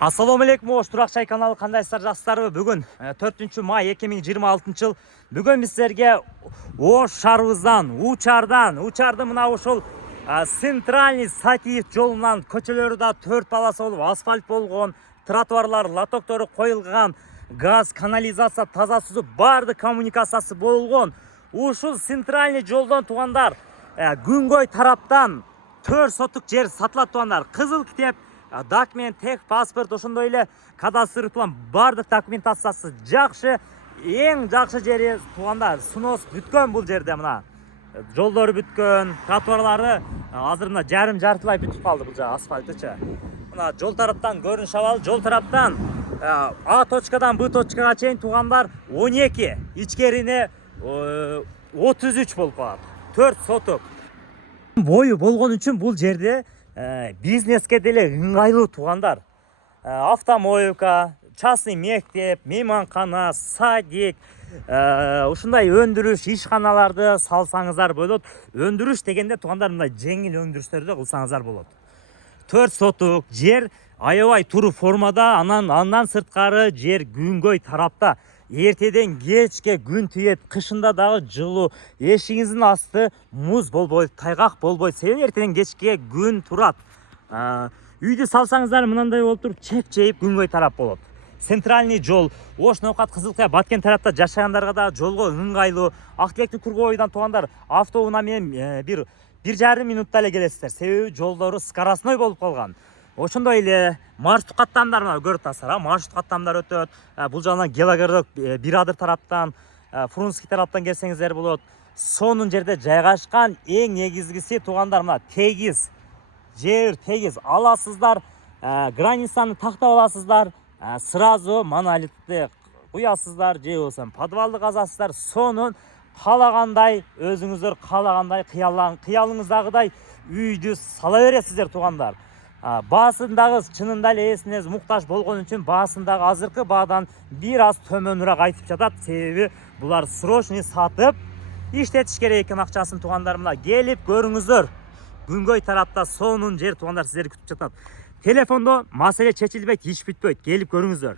Assalamu алейкум, Ош Турак Чай каналы кандайсыздар жастарбы? Бүгүн 4 май 2026 жыл. Бүгүн биз силерге Ош шаарыбыздан, Учарды мына ушул центральный Сатиев жолунан көчөлөрү да 4 полоса болуп, асфальт болгон, тротуарлар, лотоктору коюлган, газ, канализация, таза суу, бардык коммуникациясы болгон. Ушул центральный жолдон тугандар, Күнгөй тараптан 4 сотук жер сатылат тугандар. Кызыл китеп, документ, тех паспорт, ошондой эле кадастр план бардык документациясы жакшы. Эң жакшы жери тугандар, снос бүткөн бул жерде мына. Жолдору бүткөн, тротуарлары азыр мына жартылай бүтүп калды бул жер асфальтычы. Мына жол тараптан көрүнүш абал, жол тараптан А точкадан Б точкага чейин тугандар 12, ичкерине 33 болуп калат. 4 сотук. Бою болгон үчүн бул жерде бизнеске деле ыңгайлуу тугандар. Автомойка, частный мектеп, мейманкана, садик, ушундай өндүрүш ишканаларды салсаңыздар болот. Өндүрүш дегенде тугандар мындай жеңил өндүрүштөрдү кылсаңыздар болот. 4 сотук жер аябай туру формада, андан сырткары жер Күнгөй тарапта. Эртеден кечке күн тиет, кышында дагы жылуу, эшигиңиздин асты муз болбойт, тайгак болбойт. Себеби эртеден кечке күн турат. Үйдү салсаңыздар мындай болуп туруп, чеп-чейип Күнгөй тарап болот. Центральный жол, Ош Ноокат Кызылкая Баткен тарапта жашагандарга да жолго ыңгайлуу. Актилектик Тургуйдан тугандар автоунаа менен 1,5 минутта эле келесиздер. Себеби жолдору скоростной болуп калган. Ошондой эле маршрут каттамдар көрүп атасыздар, маршрут каттамдар өтөт. Бул жагынан Гелагердок Бирадыр тараптан, Фрунский тараптан келсеңиздер болот. Сонун жерде жайгашкан, эң негизгиси тугандар мына тегиз жер, тегиз аласыздар, границаны тактап аласыздар, сразу монолитти куясыздар, же болбосо подвалды казасыздар. Сонун каалагандай өзүңүздөр каалагандай кыялыңыздагыдай үйдү сала бересиздер тугандар. Баасындагы чынында эле эсиңиз муктаж болгон үчүн баасындагы азыркы баадан бир аз төмөнүрөөк айтып жатат. Себеби булар срочный сатып иштетиш керек экен акчасын тугандар. Мына келип көрүңүздөр. Күнгөй тарапта сонун жер тугандар сиздерди күтүп жатат. Телефондо маселе чечилбейт, иш бүтпөйт. Келип көрүңүздөр.